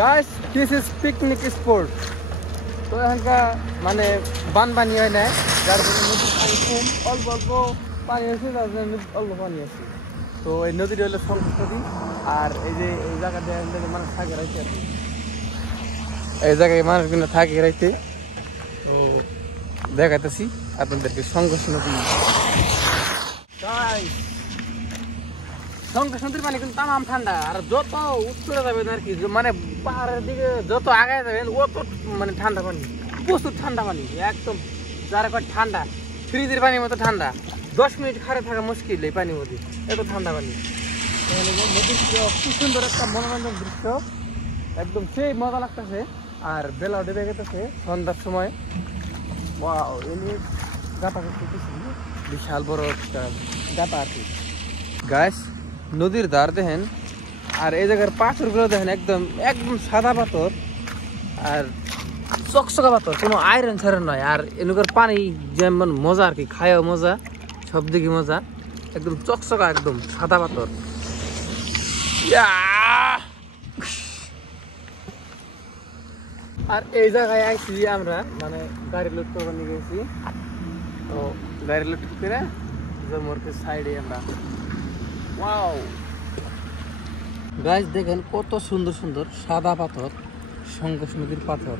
Guys this is picnic spot. তো এখানকার মানে বানপানি হয় না, যার জন্য নদীর পানি কম, অল্প অল্প পানি আছে, যার জন্য অল্প পানি আছে। তো এই নদীটা হলো সংকট নদী। আর এই যে এই জায়গাটা মানুষ থাকে রাইতে আর কি, এই জায়গায় মানুষগুলো থাকে রাইতে। তো দেখাইতেছি আপনাদেরকে সংঘর্ষ নদী। সংঘর্ষ নদীর পানি কিন্তু তামাম ঠান্ডা, আর যত উত্তরে যাবেন আর কি, মানে পাহাড়ের দিকে যত আগায় যাবেন অত মানে ঠান্ডা পানি, প্রচুর ঠান্ডা পানি একদম, যার একবার ঠান্ডা ফ্রিজের পানির মতো ঠান্ডা। 10 মিনিট খাড়ে থাকা মুশকিল এই পানির মধ্যে, এত ঠান্ডা পানি। নদীর খুব সুন্দর একটা মনোরঞ্জন দৃশ্য, একদম সেই মজা লাগতেছে। আর বেলা ডেবে গেতেছে সন্ধ্যার সময়। ওয়াও, এমনি গাঁথা করতেছি, বিশাল বড় একটা গাঁথা আর কি। গাছ নদীর ধার দেখেন, আর এই জায়গার পাথরগুলো দেখেন, একদম একদম সাদা পাথর আর চকচকা পাথর, কোনো আয়রন ছাড়েন নয়। আর এনুকার পানি যেমন মজা আর কি, খায়ও মজা, সব দিকে মজা, একদম চকচকা, একদম সাদা পাথর। আর এই জায়গায় আইছি আমরা, মানে গাড়ি লোড করবার নিয়ে গেছি। তো গাড়ি লোড করে জমরকে সাইডে আমরা। ওয়াও গাইস দেখেন কত সুন্দর সুন্দর সাদা পাথর, সংঘর্ষ নদীর পাথর।